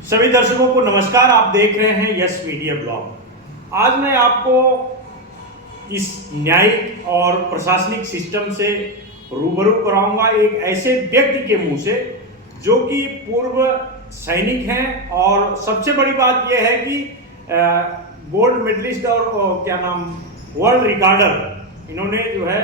सभी दर्शकों को नमस्कार। आप देख रहे हैं यस मीडिया ब्लॉग। आज मैं आपको इस न्यायिक और प्रशासनिक सिस्टम से रूबरू कराऊंगा एक ऐसे व्यक्ति के मुंह से जो कि पूर्व सैनिक हैं, और सबसे बड़ी बात यह है कि गोल्ड मेडलिस्ट और क्या नाम वर्ल्ड रिकॉर्डर इन्होंने जो है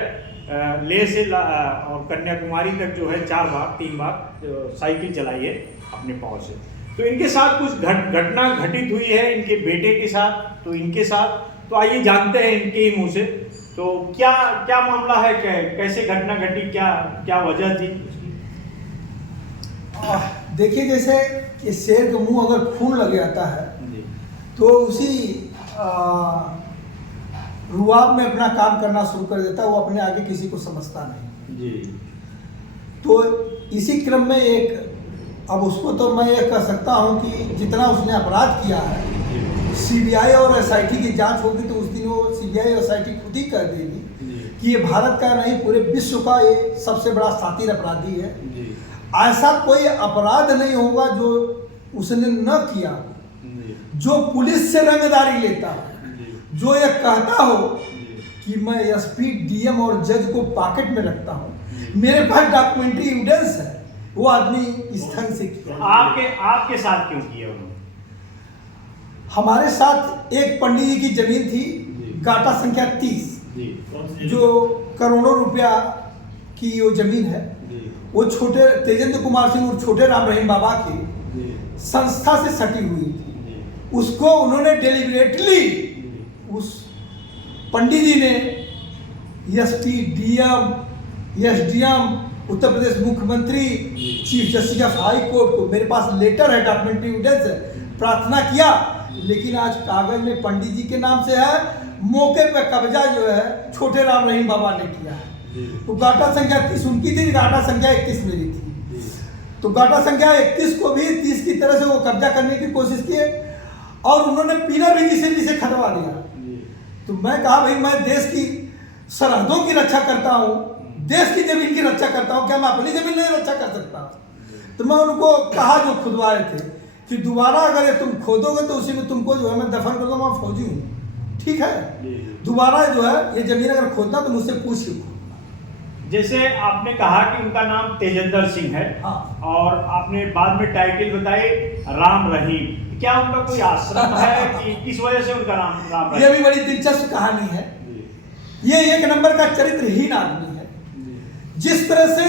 लेह से और कन्याकुमारी तक जो है 3 बार साइकिल चलाई है अपने पाँव से। तो इनके साथ कुछ घटना घटित हुई है इनके बेटे के साथ, तो इनके साथ तो आइए जानते हैं इनके ही मुंह से। तो क्या क्या मामला है, कैसे घटना घटी, क्या क्या वजह थी? देखिए, जैसे कि शेर के मुंह अगर खून लग जाता है तो उसी रुआब में अपना काम करना शुरू कर देता है, वो अपने आगे किसी को समझता नहीं जी। तो इसी क्रम में अब उसको तो मैं ये कह सकता हूँ कि जितना उसने अपराध किया है, सीबीआई और एसआईटी की जांच होगी तो उस दिन वो सीबीआई और एसआईटी खुद ही कह देगी कि ये भारत का नहीं पूरे विश्व का ये सबसे बड़ा शातिर अपराधी है। ऐसा कोई अपराध नहीं होगा जो उसने न किया, जो पुलिस से रंगदारी लेता है, जो ये कहता हो कि मैं एसपी, डीएम और जज को पॉकेट में रखता हूँ, मेरे पास डॉक्यूमेंट्री एविडेंस है, वो आदमी इस ढंग से किया। आपके साथ क्यों किया उन्होंने? हमारे साथ एक पंडित जी की जमीन थी, गाटा संख्या 30, जो करोड़ों रुपया की वो जमीन है। वो छोटे तेजेंद्र कुमार सिंह और छोटे राम रहीम बाबा की संस्था से सटी हुई थी। उसको उन्होंने डेलिबरेटली उस पंडित जी ने SP, DM, SDM, Uttar Pradesh मुख्यमंत्री, chief justice of high court को, मेरे पास लेटर है, डॉक्यूमेंट्री एविडेंस है, प्रार्थना किया, लेकिन आज कागज में पंडित जी के नाम से है, मौके पे कब्जा जो है छोटे राम रहीम बाबा ने किया है। तो गाटा संख्या 30 उनकी थी, गाटा संख्या 31 मेरी थी। तो गाटा संख्या 31 को भी 30 की तरह से वो कब्जा करने की कोशिश की और उन्होंने पीना भी जिसे खटवा दिया। तो मैं कहा, भाई मैं देश की सरहदों की रक्षा करता हूँ, देश की जमीन की रक्षा करता हूँ, क्या मैं अपनी जमीन नहीं रक्षा कर सकता? तो मैं उनको कहा, जो खुदवाए थे, कि दोबारा अगर ये तुम खोदोगे तो उसी में तुमको जो है मैं दफन कर दूंगा, मैं फौजी हूँ, ठीक है? दोबारा जो है ये जमीन अगर खोदना तो मुझसे पूछ लो। जैसे आपने कहा कि उनका नाम तेजेंद्र सिंह है, हाँ। और आपने बाद में टाइटल बताई राम रहीम, क्या उनका कोई आश्रम है कि किस वजह से उनका नाम राम रहीम? ये भी बड़ी दिलचस्प कहानी है। ये एक नंबर का चरित्रहीन आदमी है। जिस तरह से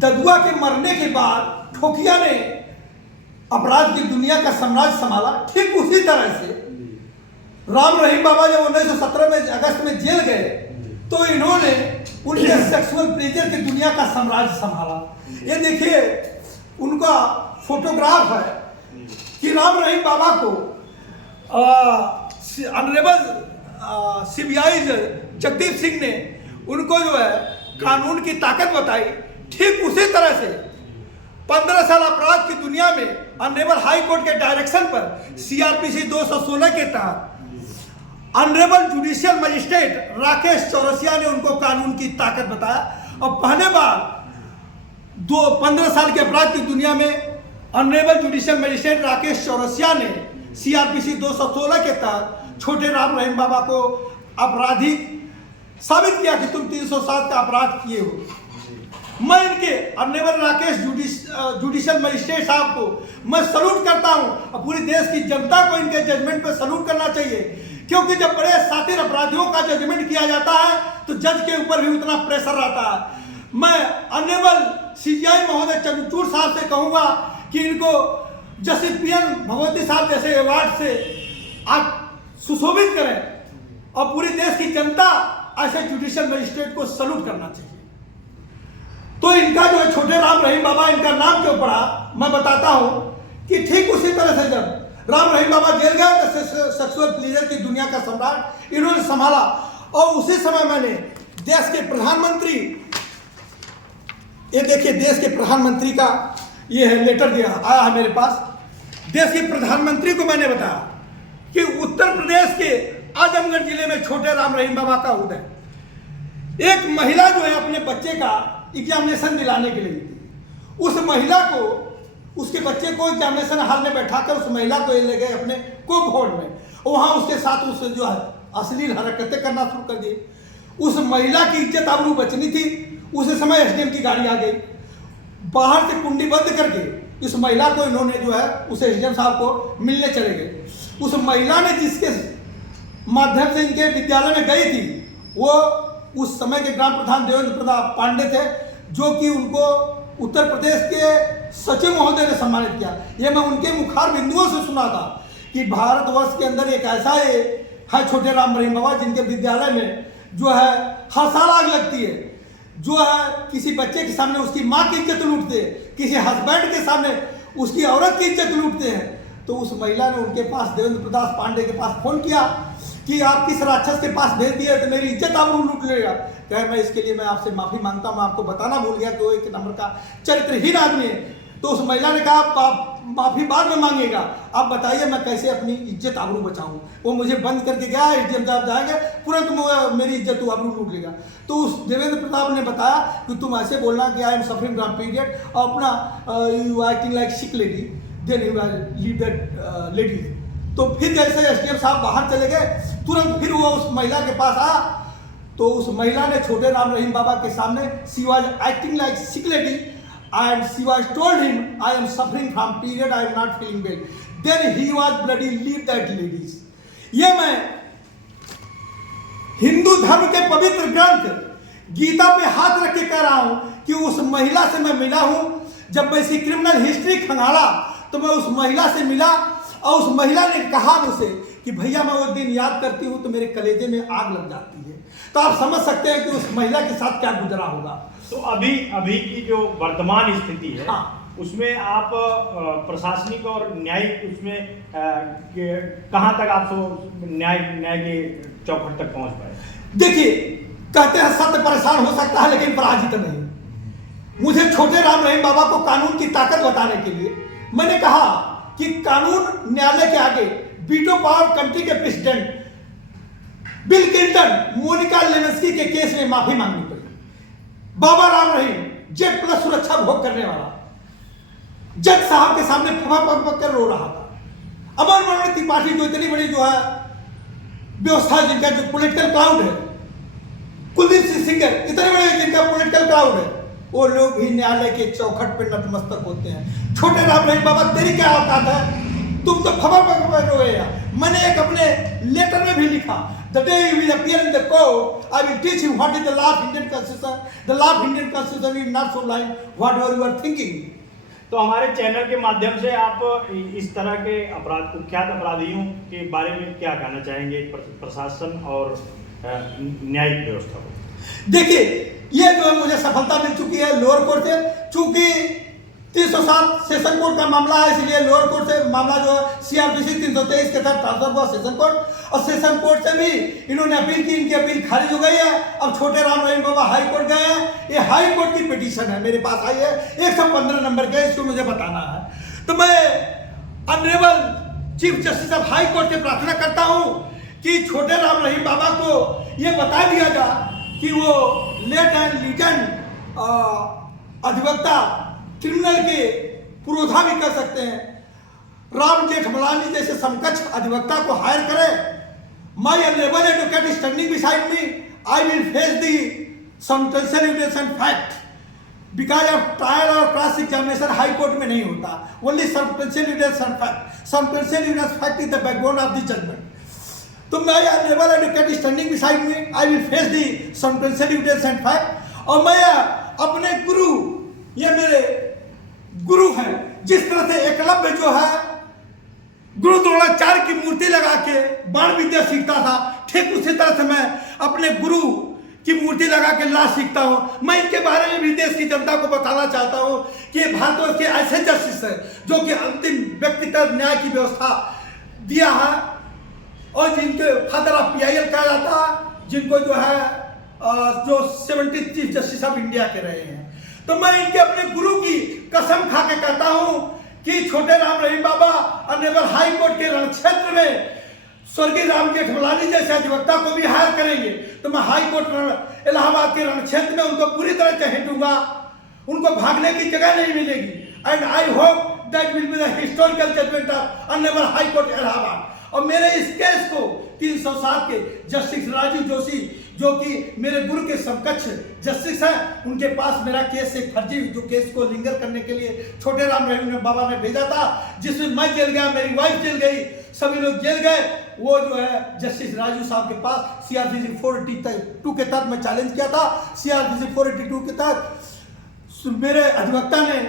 ददुआ के मरने के बाद ठोकिया ने अपराध की दुनिया का साम्राज्य संभाला, ठीक उसी तरह से राम रहीम बाबा जब 1917 में अगस्त में जेल गए तो इन्होंने उनके सेक्सुअल प्लेजर की दुनिया का साम्राज्य संभाला। ये देखिए, उनका फोटोग्राफ है कि राम रहीम बाबा को ऑनरेबल सीबीआई जगदीप सिंह ने उनको जो है कानून की ताकत बताई। ठीक उसी तरह से 15 साल अपराध की दुनिया में ऑनरेबल हाई कोर्ट के डायरेक्शन पर सीआरपीसी 216 के तहत honourable judicial magistrate Rakesh Chaurasia ने उनको कानून की ताकत बताया। और पहले बार 15 साल के अपराध की दुनिया में honourable judicial magistrate Rakesh Chaurasia ने सीआरपीसी 216 के तहत छोटे राम रहीम बाबा को अपराधी साबित किया कि तुम 307 का अपराध किए हो। मैं इनके ऑनरेबल राकेश जुडिशियल मजिस्ट्रेट साहब को मैं सलूट करता हूं और पूरी देश की जनता को इनके जजमेंट पे सलूट करना चाहिए, क्योंकि जब बड़े शातिर अपराधियों का जजमेंट किया जाता है तो जज के ऊपर भी उतना प्रेशर रहता है। मैं ऑनरेबल सीजीआई महोदय चंद्रचूड़ साहब से कहूंगा कि इनको जस्टिस पीएन भगवती साहब जैसे अवार्ड से आज सुशोभित करें और पूरी देश की जनता ऐसे जुडिशियल मजिस्ट्रेट को सलूट करना चाहिए। तो इनका जो है छोटे राम रहीम बाबा, इनका नाम क्यों पड़ा, मैं बताता हूं कि ठीक उसी तरह से जब राम रहीम बाबा जेल गए तो सेक्सुअल प्लेजर की दुनिया का सम्राट इन्होंने संभाला। और उसी समय मैंने देश के प्रधानमंत्री, ये देखिए देश के प्रधानमंत्री का ये है लेटर दिया आया है मेरे पास। देश के प्रधानमंत्री को मैंने बताया कि उत्तर प्रदेश के आजमगढ़ जिले में छोटे राम रहीम बाबा का उदय, एक महिला जो है अपने बच्चे का एग्जामिनेशन दिलाने के लिए, उस महिला को उसके बच्चे को एग्जामिनेशन हॉल में बैठाकर उस महिला को ले गए अपने कोप हॉल में, वहां उसके साथ उस जो है अश्लील हरकतें करना शुरू कर दी। उस महिला की इज्जत आबरू बचनी थी, उस समय एसडीएम की गाड़ी आ गई, बाहर से कुंडी बंद करके इस महिला को इन्होंने जो है उस एसडीएम साहब को मिलने चले गए। उस महिला ने जिसके माध्यम से इनके विद्यालय में गई थी वो उस समय के ग्राम प्रधान देवेंद्र प्रताप पांडे थे, जो कि उनको उत्तर प्रदेश के सचिव महोदय ने सम्मानित किया। ये मैं उनके मुखार बिंदुओं से सुना था कि भारतवर्ष के अंदर एक ऐसा है छोटे राम रहीम बाबा जिनके विद्यालय में जो है हर साल आग लगती है, जो है किसी बच्चे के सामने उसकी माँ की इज्जत लूटते हैं, किसी हस्बैंड के सामने उसकी औरत की इज्जत लूटते हैं। तो उस महिला ने उनके पास देवेंद्र प्रताप पांडे के पास फोन किया कि आप किस राक्षस के पास भेज दिए तो मेरी इज्जत आबरू लूट लेगा। कहे मैं इसके लिए मैं आपसे माफी मांगता हूँ, मैं आपको बताना भूल गया कि वो एक नंबर का चरित्रहीन आदमी है। तो उस महिला ने कहा आप माफी बाद में मांगेगा, आप बताइए मैं कैसे अपनी इज्जत आबरू बचाऊं। वो मुझे बंद करके गया, एसडीएम साहब जाएंगे तुरंत मेरी इज्जत आबरू लूट लेगा। तो उस देवेंद्र प्रताप ने बताया कि तुम ऐसे बोलना कि I am suffering from period, और अपना you acting like sick lady, then you leave that lady. तो फिर जैसे एसडीएम साहब बाहर चले गए, तुरंत फिर वो उस महिला के पास आया। तो उस महिला ने छोटे राम रहीम बाबा के सामने she was acting like sick lady and she was told him I am suffering from period, I am not feeling well. Then he was bloody leave that ladies. ये मैं हिंदू धर्म के पवित्र ग्रंथ गीता पे हाथ रख के कह रहा हूं कि उस महिला से मैं मिला हूं। जब मैं इसकी क्रिमिनल हिस्ट्री खंगाला तो मैं उस महिला से मिला और उस महिला ने कहा मुझसे कि भैया मैं वो दिन याद करती हूं तो मेरे कलेजे में आग लग जाती है। तो आप समझ सकते हैं कि उस महिला के साथ क्या गुजरा होगा। तो अभी की जो वर्तमान स्थिति है, हाँ। उसमें आप प्रशासनिक और न्यायिक उसमें कहाँ तक आप न्याय के चौखट तक पहुंच पाए? देखिए, कहते हैं सत्य परेशान हो सकता है लेकिन पराजित नहीं। मुझे छोटे राम रहीम बाबा को कानून की ताकत बताने के लिए मैंने कहा कि कानून न्यायालय के आगे वीटो पावर कंट्री के president bill Clinton Monika Lewinsky के केस में माफी मांगनी पड़ी। बाबा राम रहीम जेड प्लस सुरक्षा भोग करने वाला जज साहब के सामने फपक कर रो रहा था। अमर मनोहर त्रिपाठी जो इतनी बड़ी जो है व्यवस्था, जिनका जो पॉलिटिकल क्राउड है, कुलदीप सिंह सेंगर इतने बड़े जिनका पॉलिटिकल क्राउड है, वो लोग भी न्यायालय के चौखट पर नतमस्तक होते हैं। छोटे राम रहीम बाबा तेरी क्या औकात है, तुम तो फपक रोए। मैंने एक अपने लेटर में भी लिखा, the day you will appear in the court, I will teach you what is the law of Indian Constitution. The law of Indian Constitution is not so line whatever you are thinking. तो हमारे channel के माध्यम से आप इस तरह के कुख्यात अपराधियों के बारे में क्या कहना चाहेंगे प्रशासन और न्यायिक व्यवस्था को? देखिए, ये जो है मुझे सफलता मिल चुकी है लोअर कोर्ट से, चूंकि 307 सेशन कोर्ट का मामला है, इसलिए लोअर कोर्ट से मामला जो है सीआरपीसी 323 के तहत ट्रांसफर हुआ सेशन कोर्ट, और सेशन कोर्ट से भी इन्होंने अपील की, इनकी अपील खारिज हो गई है। अब छोटे राम रहीम बाबा हाई कोर्ट गए हैं। ये हाई कोर्ट की पिटीशन है, मेरे पास आई है 115 नंबर के, इसको मुझे बताना है। तो मैं honourable chief justice of high court से प्रार्थना करता हूं कि छोटे राम रहीम बाबा को यह बता दिया जाए कि वो लेट एंड लिटेंट अधिवक्ता क्रिमिनल के पुरोधा भी कर सकते हैं। राम जेठमलानी जैसे समकक्ष अधिवक्ता को हायर करें। My honourable advocate standing beside me, I will face the substantial evidence and fact because of trial और क्रॉस एग्जामिनेशन हाई कोर्ट में नहीं होता, only substantial evidence and fact. Substantial evidence fact is the backbone of the judgement. तो my honourable advocate standing beside me, I will face the substantial evidence and fact. और मैं अपने गुरु, ये मेरे गुरु हैं, जिस तरह से एकलव्य जो है गुरु द्रोणाचार्य की मूर्ति लगा के बाण विद्या सीखता था, ठीक उसी तरह से मैं अपने गुरु की मूर्ति लगा के ला सीखता हूं। मैं इनके बारे में भी देश की जनता को बताना चाहता हूं कि भारतवर्ष के ऐसे जस्टिस है जो कि अंतिम व्यक्तिगत न्याय की व्यवस्था दिया है और जिनके फादर ऑफ PIL कहा जाता है, जिनको जो है जो 70 चीफ जस्टिस ऑफ इंडिया के रहे हैं। तो मैं इनके अपने गुरु की कसम खा के कहता हूं कि छोटे राम रहीम बाबा ऑनरेबल हाई कोर्ट के रण क्षेत्र में स्वर्गीय राम जेठमलानी जैसे अधिवक्ता को भी हायर करेंगे तो मैं हाई कोर्ट इलाहाबाद के रण क्षेत्र में उनको पूरी तरह चहेटूंगा, उनको भागने की जगह नहीं मिलेगी। And I hope that will be the historical judgement of honourable high court Allahabad. और मेरे इस केस को 307 के जस्टिस राजीव जोशी, जो कि मेरे गुरु के समकक्ष जस्टिस हैं, उनके पास मेरा केस एक फर्जी जो केस को लिंगर करने के लिए छोटे राम रहीम बाबा ने भेजा था, जिसमें मैं जेल गया, मेरी वाइफ जेल गई, सभी लोग जेल गए। वो जो है जस्टिस राजू साहब के पास सीआरपीसी 482 के तहत मैं चैलेंज किया था। सीआरपीसी 482 के तहत मेरे अधिवक्ता ने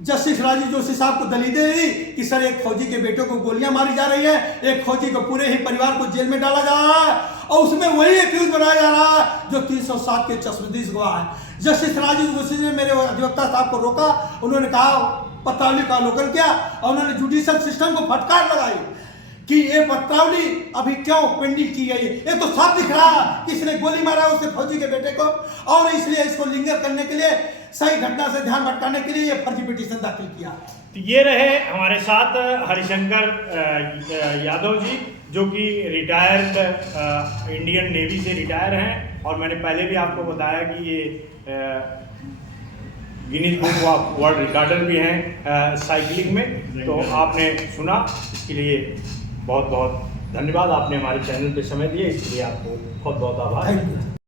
जस्टिस राजीव जोशी साहब को दलीलें दी कि सर एक फौजी के बेटे को गोलियां मारी जा रही है, एक फौजी को पूरे ही परिवार को जेल में डाला जा रहा है, और उसमें वही एक्यूज बनाया जा रहा है जो 307 के चश्मदीद गवाह है। जस्टिस राजीव जोशी ने मेरे अधिवक्ता साहब को रोका, उन्होंने कहा पत्रावली का अवलोकन किया और उन्होंने जुडिशियल सिस्टम को फटकार लगाई कि ये पत्रावली अभी क्यों पेंडिंग की गई है। ये तो साफ दिख रहा है कि इसने गोली मारा उससे फौजी के बेटे को, और इसलिए इसको लिंगर करने के लिए, सही घटना से ध्यान भटकाने के लिए ये फर्जी पिटीशन दाखिल किया। तो ये रहे हमारे साथ हरिशंकर यादव जी, जो कि रिटायर्ड इंडियन नेवी से रिटायर हैं, और मैंने पहले भी आपको बताया कि ये Guinness book of world recorder भी हैं साइकिलिंग में। तो आपने सुना, इसके लिए बहुत बहुत धन्यवाद। आपने हमारे चैनल पे समय दिए, इसके लिए आपको बहुत बहुत आभार।